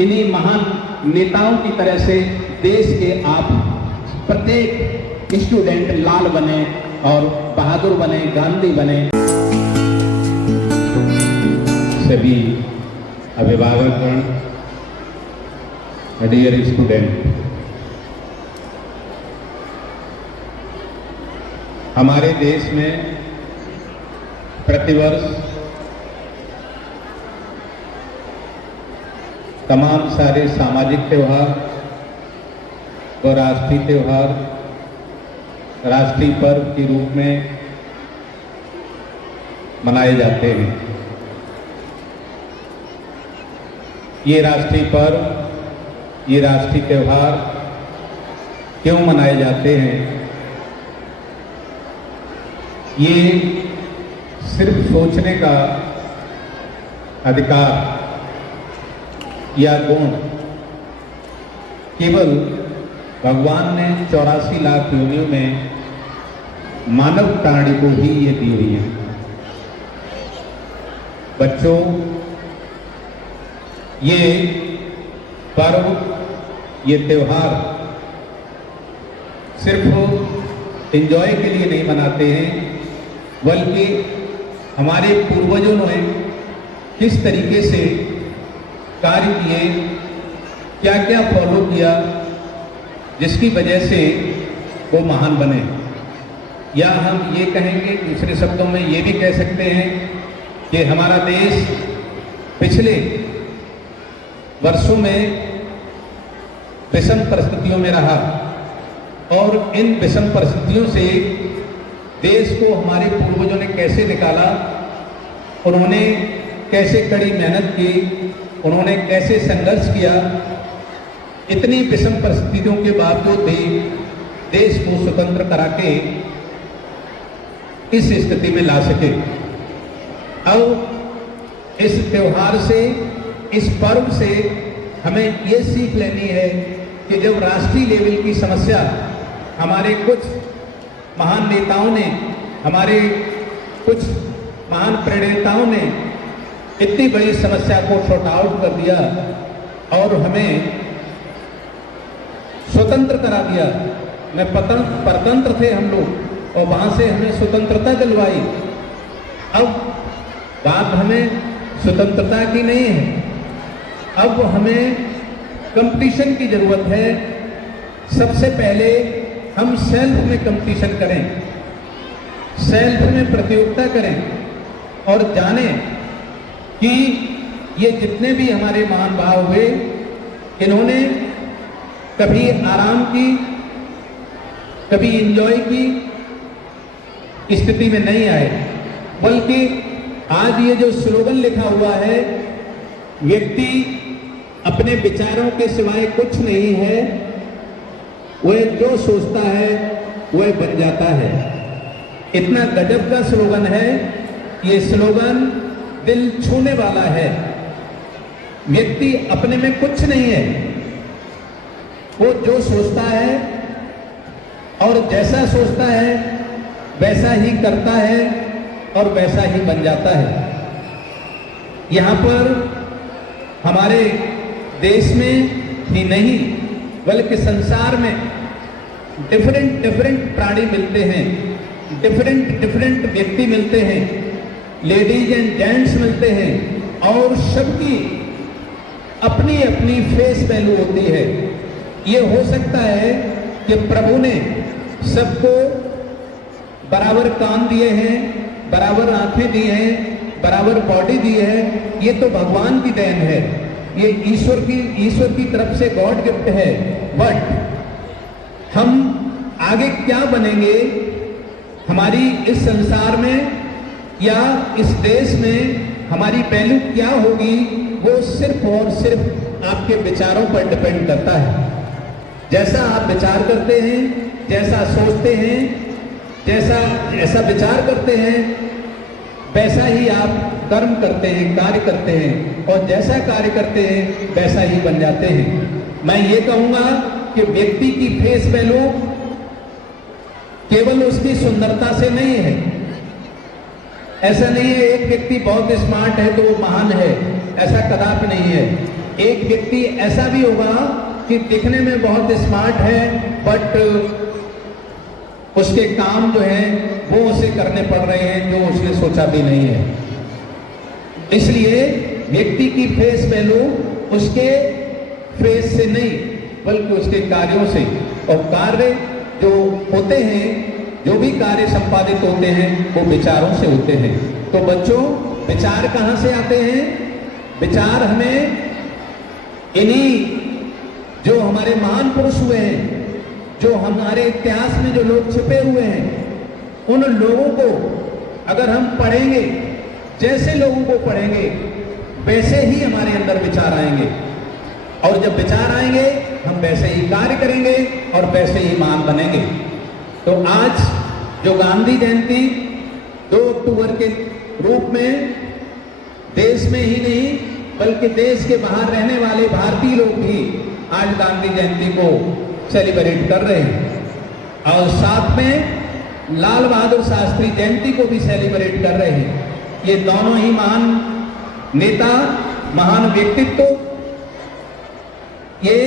इन्हीं महान नेताओं की तरह से देश के आप प्रत्येक स्टूडेंट लाल बने और बहादुर बने, गांधी बने। सभी अभिभावकगण, डियर स्टूडेंट, हमारे देश में प्रतिवर्ष तमाम सारे सामाजिक त्यौहार और राष्ट्रीय त्यौहार राष्ट्रीय पर्व के रूप में मनाए जाते हैं। ये राष्ट्रीय पर्व, ये राष्ट्रीय त्यौहार क्यों मनाए जाते हैं? ये सिर्फ सोचने का अधिकार या गुण केवल भगवान ने 84 लाख योनियों में मानव प्राणी को ही ये दी हुई है। बच्चों, ये पर्व, ये त्योहार सिर्फ एंजॉय के लिए नहीं मनाते हैं, बल्कि हमारे पूर्वजों ने किस तरीके से कार्य किए, क्या क्या फॉलो किया, जिसकी वजह से वो महान बने। या हम ये कहेंगे, दूसरे शब्दों में ये भी कह सकते हैं कि हमारा देश पिछले वर्षों में विषम परिस्थितियों में रहा और इन विषम परिस्थितियों से देश को हमारे पूर्वजों ने कैसे निकाला, उन्होंने कैसे कड़ी मेहनत की, उन्होंने कैसे संघर्ष किया। इतनी विषम परिस्थितियों के बावजूद भी देश को स्वतंत्र करा के इस स्थिति में ला सके। अब इस त्योहार से, इस पर्व से हमें ये सीख लेनी है कि जब राष्ट्रीय लेवल की समस्या हमारे कुछ महान नेताओं ने, हमारे कुछ महान प्रणेताओं ने इतनी बड़ी समस्या को सॉर्ट आउट कर दिया और हमें स्वतंत्र करा दिया। मैं परतंत्र थे हम लोग और वहां से हमें स्वतंत्रता दिलवाई। अब बात हमें स्वतंत्रता की नहीं है, अब हमें कंपटीशन की जरूरत है। सबसे पहले हम सेल्फ में कंपटीशन करें, सेल्फ में प्रतियोगिता करें और जानें कि ये जितने भी हमारे महान भाव हुए, इन्होंने कभी आराम की, कभी एंजॉय की स्थिति में नहीं आए, बल्कि आज ये जो स्लोगन लिखा हुआ है, व्यक्ति अपने विचारों के सिवाय कुछ नहीं है, वह जो सोचता है वह बन जाता है। इतना गजब का स्लोगन है। ये स्लोगन दिल छूने वाला है। व्यक्ति अपने में कुछ नहीं है, वो जो सोचता है और जैसा सोचता है वैसा ही करता है और वैसा ही बन जाता है। यहाँ पर हमारे देश में ही नहीं बल्कि संसार में डिफरेंट प्राणी मिलते हैं, डिफरेंट व्यक्ति मिलते हैं, लेडीज एंड जेंट्स मिलते हैं और सबकी अपनी अपनी फेस वैल्यू होती है। ये हो सकता है कि प्रभु ने सबको बराबर कान दिए हैं, बराबर आंखें दी हैं, बराबर बॉडी दी है, ये तो भगवान की देन है, ये ईश्वर की तरफ से गॉड गिफ्ट है। बट हम आगे क्या बनेंगे, हमारी इस संसार में या इस देश में हमारी वैल्यू क्या होगी, वो सिर्फ और सिर्फ आपके विचारों पर डिपेंड करता है। जैसा आप विचार करते हैं, जैसा सोचते हैं, जैसा विचार करते हैं, वैसा ही आप कर्म करते हैं, कार्य करते हैं और जैसा कार्य करते हैं वैसा ही बन जाते हैं। मैं ये कहूँगा कि व्यक्ति की फेस वैल्यू केवल उसकी सुंदरता से नहीं है। ऐसा नहीं है एक व्यक्ति बहुत स्मार्ट है तो वो महान है, ऐसा कदापि नहीं है। एक व्यक्ति ऐसा भी होगा कि दिखने में बहुत स्मार्ट है, बट उसके काम जो है वो उसे करने पड़ रहे हैं जो उसने सोचा भी नहीं है। इसलिए व्यक्ति की फेस वैल्यू उसके फेस से नहीं बल्कि उसके कार्यों से, और कार्य जो होते हैं, जो भी कार्य संपादित होते हैं वो विचारों से होते हैं। तो बच्चों, विचार कहाँ से आते हैं? विचार हमें इन्हीं जो हमारे महान पुरुष हुए हैं, जो हमारे इतिहास में जो लोग छिपे हुए हैं, उन लोगों को अगर हम पढ़ेंगे, जैसे लोगों को पढ़ेंगे वैसे ही हमारे अंदर विचार आएंगे, और जब विचार आएंगे हम वैसे ही कार्य करेंगे और वैसे ही महान बनेंगे। तो आज जो गांधी जयंती 2 अक्टूबर के रूप में देश में ही नहीं बल्कि देश के बाहर रहने वाले भारतीय लोग भी आज गांधी जयंती को सेलिब्रेट कर रहे हैं, और साथ में लाल बहादुर शास्त्री जयंती को भी सेलिब्रेट कर रहे हैं। ये दोनों ही महान नेता, महान व्यक्तित्व, ये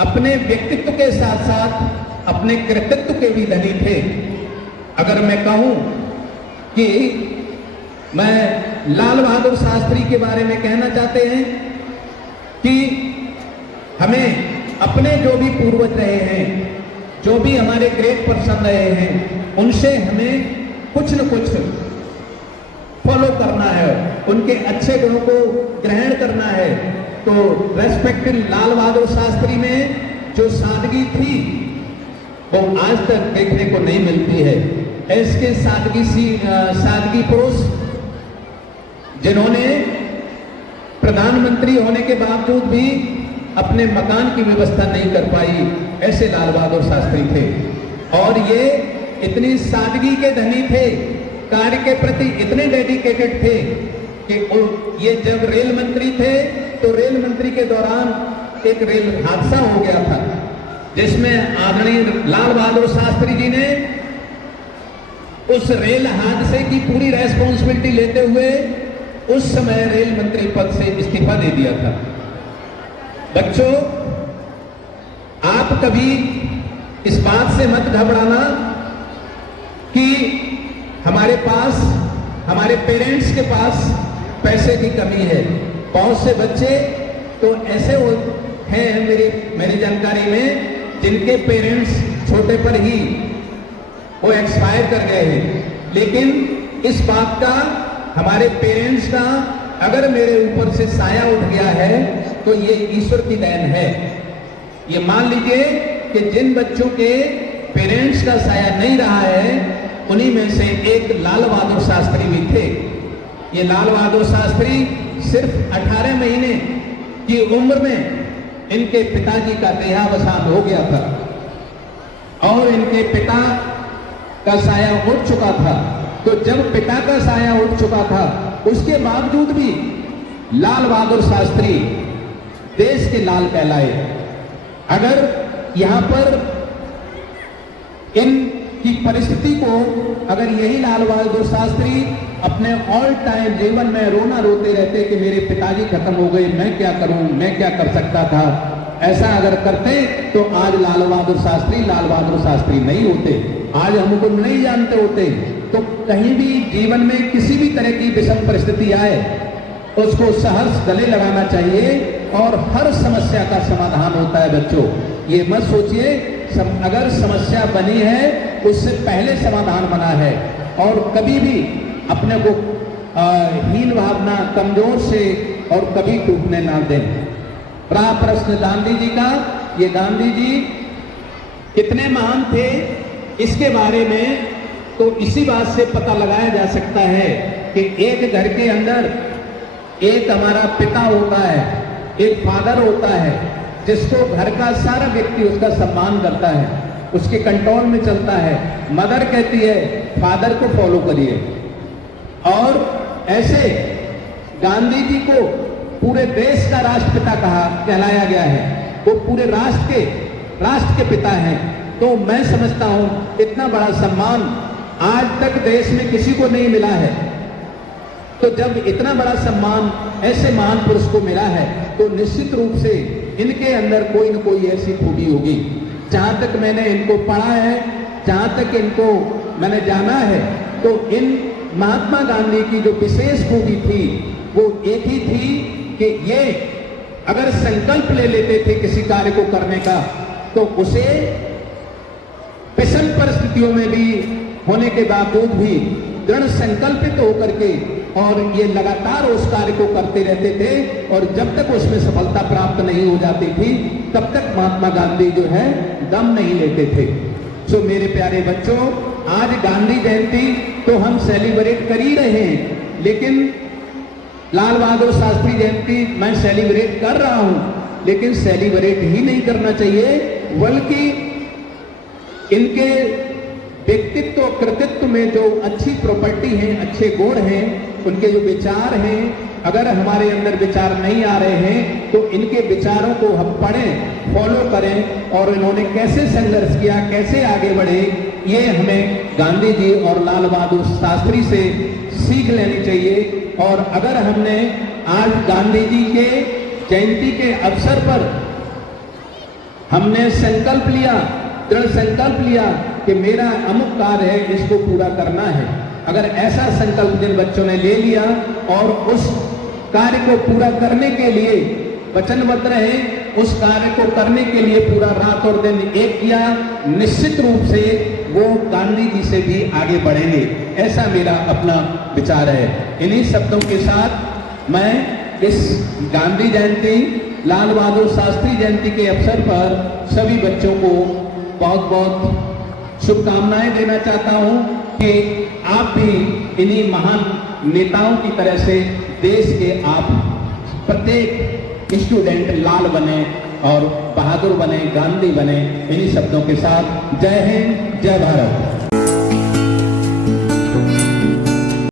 अपने व्यक्तित्व के साथ साथ अपने कृतित्व के भी धनी थे। अगर मैं कहूं कि मैं लाल बहादुर शास्त्री के बारे में कहना चाहते हैं कि हमें अपने जो भी पूर्वज रहे हैं, जो भी हमारे ग्रेट पर्सन रहे हैं, उनसे हमें कुछ न कुछ फॉलो करना है, उनके अच्छे गुणों को ग्रहण करना है। तो रेस्पेक्टेड लाल बहादुर शास्त्री में जो सादगी थी वो आज तक देखने को नहीं मिलती है। ऐसे सादगी पुरुष जिन्होंने प्रधानमंत्री होने के बावजूद भी अपने मकान की व्यवस्था नहीं कर पाई, ऐसे लाल बहादुर शास्त्री थे। और ये इतनी सादगी के धनी थे, कार्य के प्रति इतने डेडिकेटेड थे कि ये जब रेल मंत्री थे तो रेल मंत्री के दौरान एक रेल हादसा हो गया था, जिसमें आदरणीय लाल बहादुर शास्त्री जी ने उस रेल हादसे की पूरी रेस्पॉन्सिबिलिटी लेते हुए उस समय रेल मंत्री पद से इस्तीफा दे दिया था। बच्चों, आप कभी इस बात से मत घबराना कि हमारे पास, हमारे पेरेंट्स के पास पैसे की कमी है। बहुत से बच्चे तो ऐसे हैं मेरी जानकारी में जिनके पेरेंट्स छोटे पर ही वो एक्सपायर कर गए हैं। लेकिन इस बात का, हमारे पेरेंट्स का अगर मेरे ऊपर से साया उठ गया है तो ये ईश्वर की देन है। ये मान लीजिए कि जिन बच्चों के पेरेंट्स का साया नहीं रहा है, उन्हीं में से एक लाल बहादुर शास्त्री भी थे। ये लाल बहादुर शास्त्री सिर्फ 18 महीने की उम्र में इनके पिताजी का देहावसान हो गया था और इनके पिता का साया उठ चुका था। तो जब पिता का साया उठ चुका था, उसके बावजूद भी लाल बहादुर शास्त्री देश के लाल कहलाए। अगर यहां पर इनकी परिस्थिति को अगर यही लाल बहादुर शास्त्री अपने ऑल टाइम जीवन में रोना रोते रहते कि मेरे पिताजी खत्म हो गए, मैं क्या करूं, मैं क्या कर सकता था, ऐसा अगर करते तो आज लाल बहादुर शास्त्री नहीं होते, आज हमको नहीं जानते होते। तो कहीं भी जीवन में किसी भी तरह की विषम परिस्थिति आए, उसको सहर्ष गले लगाना चाहिए और हर समस्या का समाधान होता है। बच्चों, ये मत सोचिए अगर समस्या बनी है उससे पहले समाधान बना है, और कभी भी अपने को हीन भावना, कमजोर से और कभी टूटने ना दें। रहा प्रश्न गांधी जी का, ये गांधी जी कितने महान थे इसके बारे में तो इसी बात से पता लगाया जा सकता है कि एक घर के अंदर एक हमारा पिता होता है, एक फादर होता है, जिसको घर का सारा व्यक्ति उसका सम्मान करता है, उसके कंट्रोल में चलता है। मदर कहती है फादर को फॉलो करिए। और ऐसे गांधी जी को पूरे देश का राष्ट्रपिता कहलाया गया है। वो पूरे राष्ट्र के पिता हैं। तो मैं समझता हूं इतना बड़ा सम्मान आज तक देश में किसी को नहीं मिला है। तो जब इतना बड़ा सम्मान ऐसे महान पुरुष को मिला है तो निश्चित रूप से इनके अंदर कोई न कोई ऐसी खूबी होगी। जहां तक मैंने इनको पढ़ा है, जहां तक इनको मैंने जाना है, तो इन महात्मा गांधी की जो विशेष खूबी थी वो एक ही थी कि ये अगर संकल्प ले लेते थे किसी कार्य को करने का तो उसे विषम परिस्थितियों में भी होने के बावजूद भी दृढ़ संकल्पित होकर के और ये लगातार उस कार्य को करते रहते थे और जब तक उसमें सफलता प्राप्त नहीं हो जाती थी तब तक महात्मा गांधी जो है दम नहीं लेते थे। सो मेरे प्यारे बच्चों, आज गांधी जयंती तो हम सेलिब्रेट कर ही रहे हैं, लेकिन लाल बहादुर शास्त्री जयंती मैं सेलिब्रेट कर रहा हूं, लेकिन सेलिब्रेट ही नहीं करना चाहिए, बल्कि इनके व्यक्तित्व कृतित्व में जो अच्छी प्रॉपर्टी है, अच्छे गुण हैं, उनके जो विचार हैं, अगर हमारे अंदर विचार नहीं आ रहे हैं तो इनके विचारों को हम पढ़ें, फॉलो करें और इन्होंने कैसे संघर्ष किया, कैसे आगे बढ़े, ये हमें गांधी जी और लाल बहादुर शास्त्री से सीख लेनी चाहिए। और अगर हमने आज गांधी जी के जयंती के अवसर पर हमने संकल्प लिया, दृढ़ संकल्प लिया कि मेरा अमुक कार्य है, इसको पूरा करना है, अगर ऐसा संकल्प जिन बच्चों ने ले लिया और उस कार्य को पूरा करने के लिए वचनबद्ध रहे, उस कार्य को करने के लिए पूरा रात और दिन एक किया, निश्चित रूप से वो गांधी जी से भी आगे बढ़ेंगे, ऐसा मेरा अपना विचार है। इन्हीं शब्दों के साथ मैं इस गांधी जयंती, लाल बहादुर शास्त्री जयंती के अवसर पर सभी बच्चों को बहुत बहुत शुभकामनाएं देना चाहता हूं कि आप भी इन्हीं महान नेताओं की तरह से देश के आप प्रत्येक स्टूडेंट लाल बने और बहादुर बने, गांधी बने। इन्हीं शब्दों के साथ जय हिंद, जय भारत।